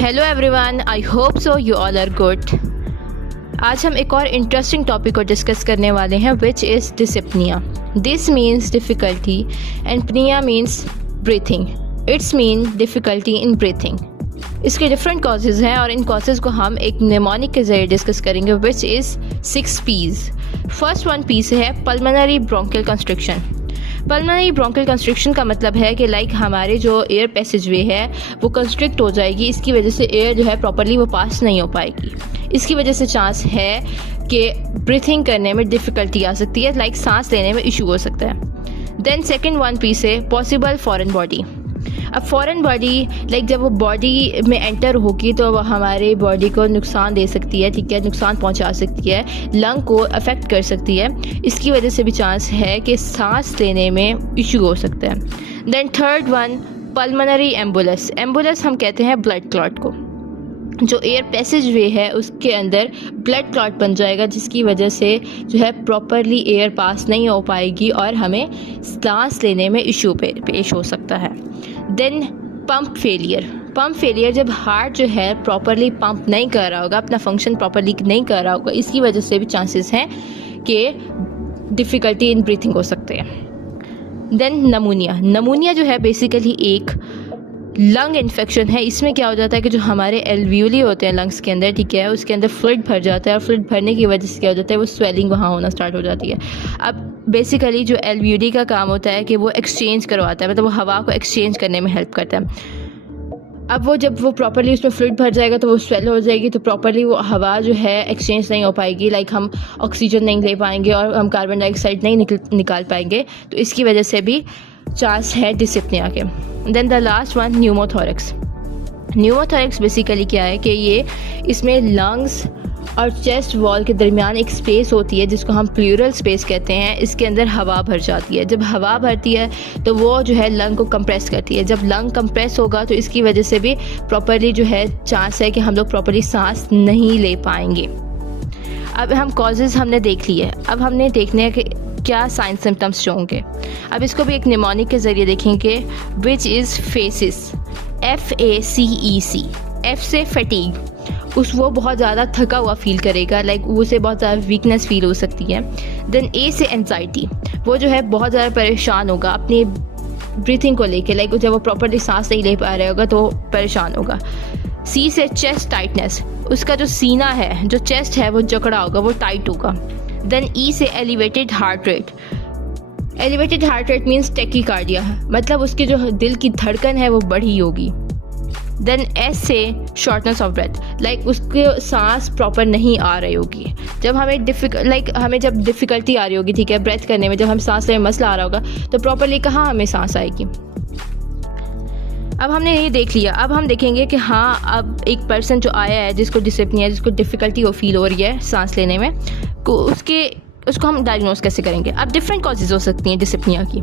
Hello everyone, I hope so you all are good. आज हम एक और इंटरेस्टिंग टॉपिक को डिस्कस करने वाले हैं which is dyspnoea. This means difficulty and Punia means breathing. It's mean difficulty in breathing. इसके डिफरेंट कॉजेज़ हैं और इन कॉजेज़ को हम एक निमोनिक के ज़रिए डिस्कस करेंगे which is 6 P's। First one P's है pulmonary bronchial constriction. Pulmonary bronchial constriction का मतलब है कि हमारे जो एयर पैसेज वे है वो कंस्ट्रिक्ट हो जाएगी। इसकी वजह से एयर जो है प्रॉपरली वो पास नहीं हो पाएगी। इसकी वजह से चांस है कि ब्रीथिंग करने में डिफ़िकल्टी आ सकती है, सांस लेने में इशू हो सकता है। देन सेकेंड वन पीस है पॉसिबल फॉरेन बॉडी। अब फॉरेन बॉडी जब वो बॉडी में एंटर होगी तो वह हमारे बॉडी को नुकसान दे सकती है, ठीक है, नुकसान पहुंचा सकती है, लंग को अफेक्ट कर सकती है। इसकी वजह से भी चांस है कि सांस लेने में इशू हो सकता है। Then third one pulmonary embolus. Embolus हम कहते हैं ब्लड क्लॉट को। जो एयर पैसेज वे है उसके अंदर ब्लड क्लॉट बन जाएगा, जिसकी वजह से जो है प्रॉपरली एयर पास नहीं हो पाएगी और हमें सांस लेने में इशू पेश हो सकता है। Then pump failure. Pump failure जब हार्ट जो है प्रॉपरली पंप नहीं कर रहा होगा, अपना फंक्शन प्रॉपरली नहीं कर रहा होगा, इसकी वजह से भी चांसेस हैं कि डिफ़िकल्टी इन ब्रीथिंग हो सकते हैं। देन नमूनिया। नमूनिया जो है बेसिकली एक लंग इन्फेक्शन है। इसमें क्या हो जाता है कि जो हमारे एल्वियोली होते हैं लंग्स के अंदर, ठीक है, उसके अंदर फ्लूइड भर जाता है और फ्लूइड भरने की वजह से क्या हो जाता है, वो स्वेलिंग वहाँ होना स्टार्ट हो जाती है। अब बेसिकली जो एल्वियोली का काम होता है कि वो एक्सचेंज करवाता है, मतलब वो हवा को एक्सचेंज करने में हेल्प करता है। अब वो जब वो प्रॉपरली उसमें फ्लूइड भर जाएगा तो वो स्वेल हो जाएगी, तो प्रॉपरली वो हवा जो है एक्सचेंज नहीं हो पाएगी, हम ऑक्सीजन नहीं ले पाएंगे और हम कार्बन डाइऑक्साइड नहीं निकाल पाएंगे, तो इसकी वजह से भी चांस है डिसिप्निया के। Then the last one pneumothorax. Pneumothorax basically क्या है कि ये इसमें लंग्स और चेस्ट वॉल के दरमियान एक स्पेस होती है जिसको हम प्लूरल स्पेस कहते हैं। इसके अंदर हवा भर जाती है। जब हवा भरती है तो वो जो है लंग को कंप्रेस करती है। जब लंग कंप्रेस होगा तो इसकी वजह से भी प्रॉपरली जो है चांस है कि हम लोग प्रॉपरली सांस नहीं ले पाएंगे। अब हम कॉजेज़ हमने देख लिए, अब हमने देखने हैं कि क्या साइन सिम्टम्स शो होंगे। अब इसको भी एक निमोनिक के ज़रिए देखेंगे which is faces. FACEC। F से फटीग, वो बहुत ज़्यादा थका हुआ फील करेगा, उसे बहुत ज़्यादा वीकनेस फील हो सकती है। देन A से एंजाइटी, वो जो है बहुत ज़्यादा परेशान होगा अपनी ब्रीथिंग को लेके, जब वो प्रॉपरली सांस नहीं ले पा रहा होगा तो परेशान होगा। C से चेस्ट टाइटनेस, उसका जो सीना है, जो चेस्ट है वो जकड़ा होगा, वो टाइट होगा। देन E से elevated heart rate. Elevated heart rate means tachycardia, मतलब उसकी जो दिल की धड़कन है वो बढ़ी होगी। देन S से शॉर्टनेस ऑफ ब्रेथ, उसके सांस प्रॉपर नहीं आ रही होगी। जब हमें हमें जब डिफ़िकल्टी आ रही होगी, ठीक है, ब्रेथ करने में, जब हम सांस लेने में मसला आ रहा होगा, तो प्रॉपरली कहाँ हमें सांस आएगी। अब हमने ये देख लिया। अब हम देखेंगे कि हाँ, अब एक पर्सन जो आया है जिसको डिसिप्निया, जिसको डिफ़िकल्टी हो फील हो रही है सांस लेने में, उसको हम डायग्नोस कैसे करेंगे। अब डिफरेंट कॉजेज़ हो सकती हैं डिसिप्निया की।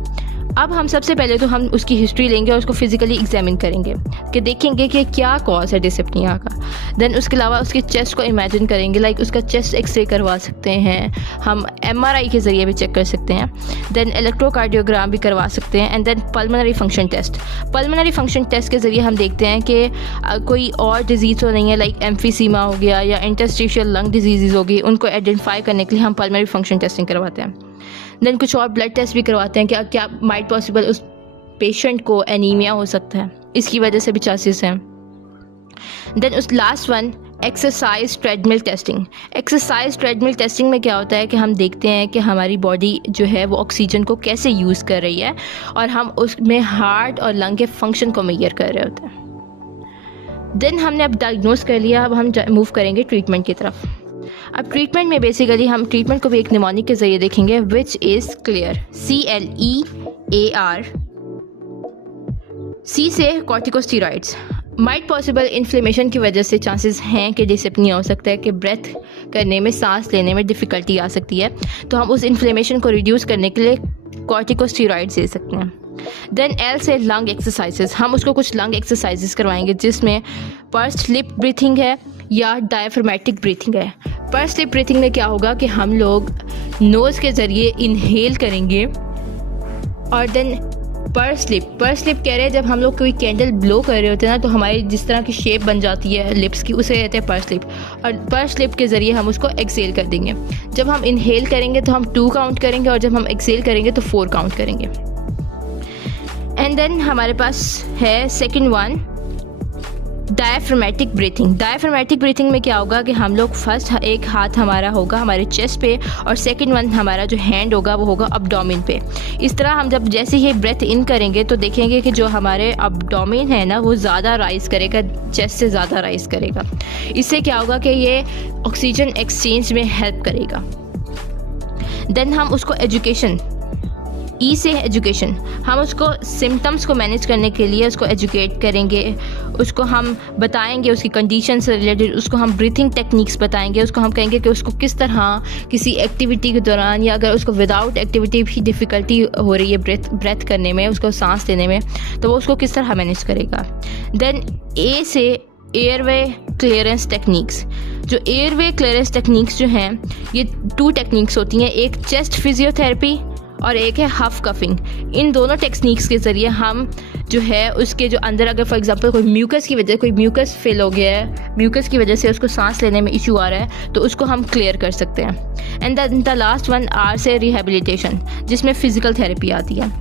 अब हम सबसे पहले तो हम उसकी हिस्ट्री लेंगे और उसको फिजिकली एग्जामिन करेंगे कि देखेंगे कि क्या कॉज है डिसिप्निया का। देन उसके अलावा उसके चेस्ट को इमेजिन करेंगे, उसका चेस्ट एक्सरे करवा सकते हैं, हम MRI के ज़रिए भी चेक कर सकते हैं। देन इलेक्ट्रोकार्डियोग्राम भी करवा सकते हैं। And then pulmonary function test. Pulmonary function test के ज़रिए हम देखते हैं कि कोई और डिजीज़ तो नहीं है, एम्फीसीमा हो गया या इंटरस्टिशियल लंग डिजीज़ होगी, उनको आइडेंटिफाई करने के लिए हम पल्मोनरी फंक्शन टेस्टिंग करवाते हैं। देन कुछ और ब्लड टेस्ट भी करवाते हैं कि क्या माइट पॉसिबल उस पेशेंट को एनीमिया हो सकता है, इसकी वजह से भी चांसेस हैं। देन उस last one exercise treadmill testing. Exercise treadmill testing में क्या होता है कि हम देखते हैं कि हमारी बॉडी जो है वो ऑक्सीजन को कैसे यूज़ कर रही है और हम उसमें हार्ट और लंग के फंक्शन को मेजर कर रहे होते हैं। देन हमने अब डायग्नोस कर लिया, अब हम मूव करेंगे ट्रीटमेंट की तरफ। अब ट्रीटमेंट में बेसिकली हम ट्रीटमेंट को भी एक निमोनिक के ज़रिए देखेंगे which is clear. CLEAR। C से कॉर्टिकोस्टेरॉइड्स। माइट पॉसिबल इन्फ्लेमेशन की वजह से चांसेस हैं कि डिसिप्निया हो सकता है, कि ब्रेथ करने में, सांस लेने में डिफ़िकल्टी आ सकती है, तो हम उस इन्फ्लेमेशन को रिड्यूस करने के लिए कॉर्टिकोस्टेरॉइड्स दे सकते हैं। देन L से लंग एक्सरसाइजेस, हम उसको कुछ लंग एक्सरसाइजेस करवाएंगे जिसमें पर्स्ड लिप ब्रीथिंग है या डायफ्रामेटिक ब्रीथिंग है। पर्स्ड लिप ब्रीथिंग में क्या होगा कि हम लोग नोज़ के ज़रिए इनहेल करेंगे और देन पर स्लिप कह रहे हैं जब हम लोग कोई कैंडल ब्लो कर रहे होते हैं ना, तो हमारी जिस तरह की शेप बन जाती है लिप्स की, उसे कहते हैं पर स्लिप। और पर स्लिप के ज़रिए हम उसको एक्सेल कर देंगे। जब हम इनहेल करेंगे तो हम 2 काउंट करेंगे, और जब हम एक्सेल करेंगे तो 4 काउंट करेंगे। एंड देन हमारे पास है सेकेंड वन, डायफ्रामेटिक ब्रीथिंग में क्या होगा कि हम लोग फर्स्ट एक हाथ हमारा होगा हमारे चेस्ट पे, और सेकंड वन हमारा जो हैंड होगा वो होगा अब्डोमेन पे। इस तरह हम जब जैसे ही ब्रेथ इन करेंगे तो देखेंगे कि जो हमारे अब्डोमेन है ना वो ज़्यादा राइज़ करेगा, चेस्ट से ज़्यादा राइज़ करेगा। इससे क्या होगा कि ये ऑक्सीजन एक्सचेंज में हेल्प करेगा। देन हम उसको एजुकेशन, ई से एजुकेशन, हम उसको सिम्टम्स को मैनेज करने के लिए उसको एजुकेट करेंगे, उसको हम बताएंगे उसकी कंडीशन से रिलेटेड, उसको हम ब्रीथिंग टेक्निक्स बताएंगे, उसको हम कहेंगे कि उसको किस तरह किसी एक्टिविटी के दौरान, या अगर उसको विदाउट एक्टिविटी भी डिफ़िकल्टी हो रही है ब्रेथ करने में, उसको सांस लेने में, तो वो उसको किस तरह मैनेज करेगा। देन ए से एयरवे क्लियरेंस टेक्निक्स। जो एयरवे क्लियरेंस टेक्निक्स जो हैं ये 2 टेक्निक्स होती हैं, एक चेस्ट फिजियोथेरेपी और एक है हफ कफिंग। इन दोनों टेक्निक्स के ज़रिए हम जो है उसके जो अंदर, अगर फॉर एग्जांपल कोई म्यूकस फिल हो गया है, म्यूकस की वजह से उसको सांस लेने में इशू आ रहा है, तो उसको हम क्लियर कर सकते हैं। And the last one are से रिहेबिलिटेशन, जिसमें फ़िज़िकल थेरेपी आती है।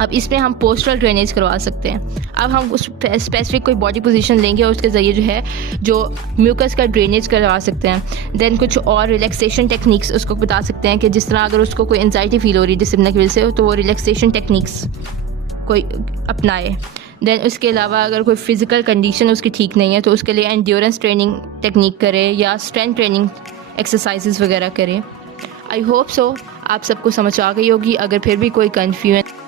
अब इसमें हम पोस्टरल ड्रेनेज करवा सकते हैं। अब हम उस स्पेसिफिक कोई बॉडी पोजीशन लेंगे और उसके ज़रिए जो है जो म्यूकस का ड्रेनेज करवा सकते हैं। देन कुछ और रिलैक्सेशन टेक्निक्स उसको बता सकते हैं कि जिस तरह अगर उसको कोई एंजाइटी फील हो रही है डिसिप्लिन की वजह से, तो वो रिलैक्सेशन टेक्निक्स कोई अपनाए। देन उसके अलावा अगर कोई फ़िज़िकल कंडीशन उसकी ठीक नहीं है तो उसके लिए एंड्योरेंस ट्रेनिंग टेक्निक करे या स्ट्रेंथ ट्रेनिंग एक्सरसाइजेस वगैरह करे। आई होप सो आप सबको समझ आ गई होगी। अगर फिर भी कोई कन्फ्यूजन